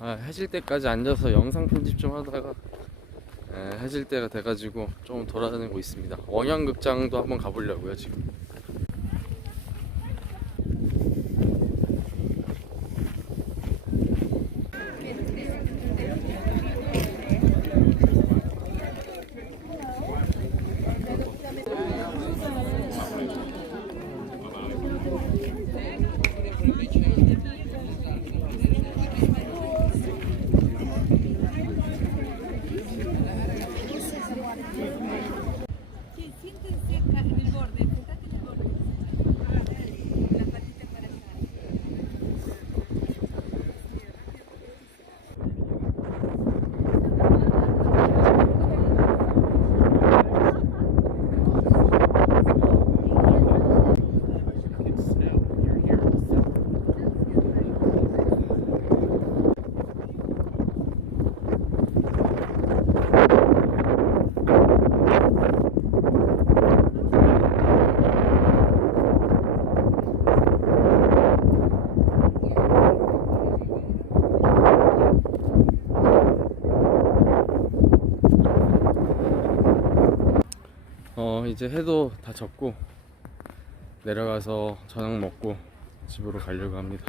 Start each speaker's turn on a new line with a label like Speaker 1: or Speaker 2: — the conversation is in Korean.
Speaker 1: 아, 해질 때까지 앉아서 영상 편집 좀 하다가 에, 해질 때가 돼가지고 좀 돌아다니고 있습니다. 원양극장도 한번 가보려고요 지금. 어 이제 해도 다 졌고 내려가서 저녁 먹고 집으로 가려고 합니다.